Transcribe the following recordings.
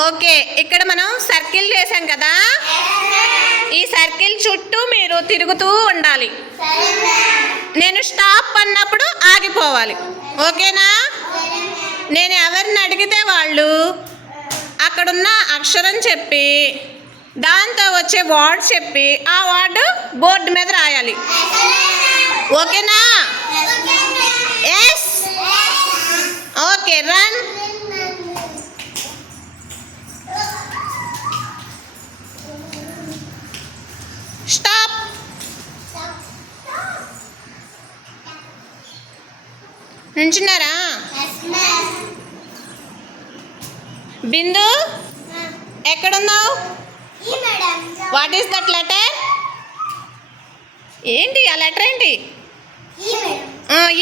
Okay, ఇక్కడ మనం circle చేసాం కదా. ఈ సర్కిల్ చుట్టూ మీరు తిరుగుతూ ఉండాలి. నేను స్టాప్ అన్నప్పుడు ఆగిపోవాలి. ఓకేనా? నేను ఎవరిని అడిగితే వాళ్ళు అక్కడున్న అక్షరం చెప్పి దాంతో వచ్చే వర్డ్ చెప్పి ఆ వర్డ్ బోర్డు మీద రాయాలి. ఓకేనా? ఎస్. Okay, run. స్టాప్. నుంచున్నారా? బిందు, ఎక్కడున్నావు? What is that letter? ఏంటి ఆ లెటర్? ఏంటి?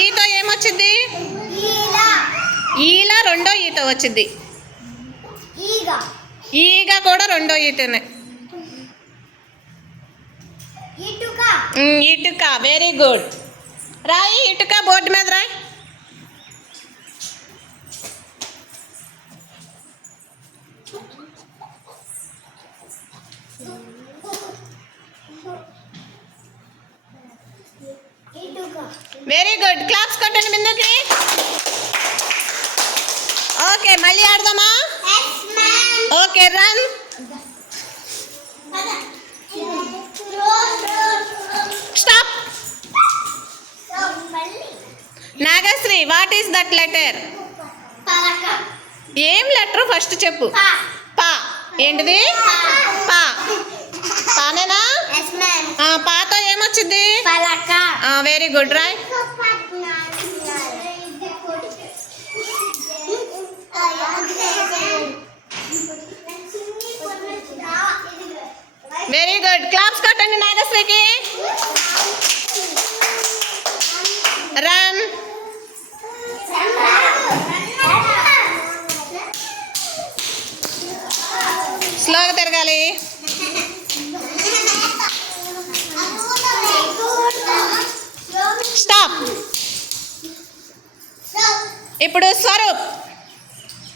ఈతో ఏమొచ్చింది? ఈలా రెండో ఈతో వచ్చింది. ఈగా కూడా రెండో ఈతనే. ఇటుక. Very good. రాయి ఇటుక బోర్డు మీద రాయి. Very good. క్లాప్స్ కొట్టండి బిందుకి. ఓకే, మళ్ళీ ఆడదామా? Okay, run. Stop. Nagasri, what is that letter? ఏం లెటర్ ఫస్ట్ చెప్పు. పా. ఏంటిది? పా. పానేనా? పాతో ఏమొచ్చింది? Very good. రాయ్. Very good. క్లాప్స్ కొట్టండి నాగశ్రీకి. రన్. స్లోగా తిరగాలి. స్టాప్. ఇప్పుడు స్వరూప్.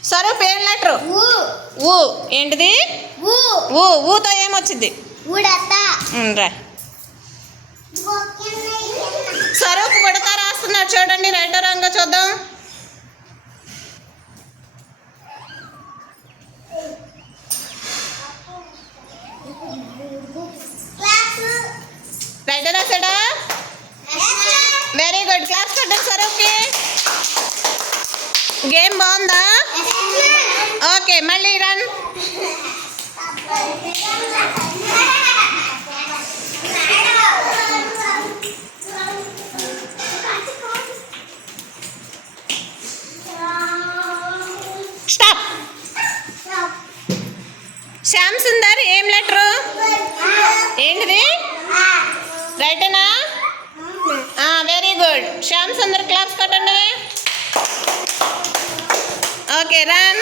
స్వరూప్ ఏం లెటర్? ఊ. ఏంటిది? ఊతో ఏమొచ్చింది? రా. స్వరూప్ ఉడత రాస్తున్నాడు చూడండి. రైటో రాంగో చూద్దాం. రైటో రాసాడా? Very good. క్లాస్ కొట్టండి స్వరూప్కి. గేమ్ బాగుందా? ఓకే, మళ్ళీ రన్. స్టాప్. శ్యామ్ సుందర్ ఏం లెటరు? ఏంటిది? రైటేనా? Very good. Shyam Sundar claps కొట్టండి. Okay, run.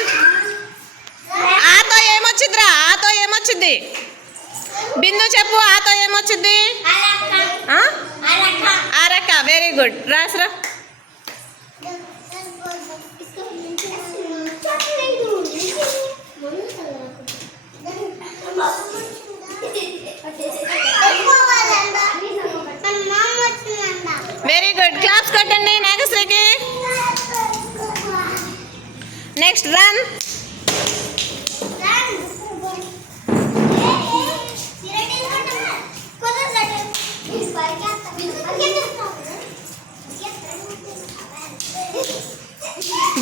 ఆతో ఏమొచ్చిందిరా? ఆతో ఏమొచ్చింది? బిందు చెప్పు. ఆతో ఏమొచ్చింది? అరక. Very good. రాసురా. Very good. క్లాప్స్ కొట్టండి నాగశ్రీకి. Next run.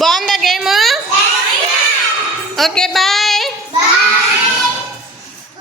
బాగుందా గేమ్? Okay, bye.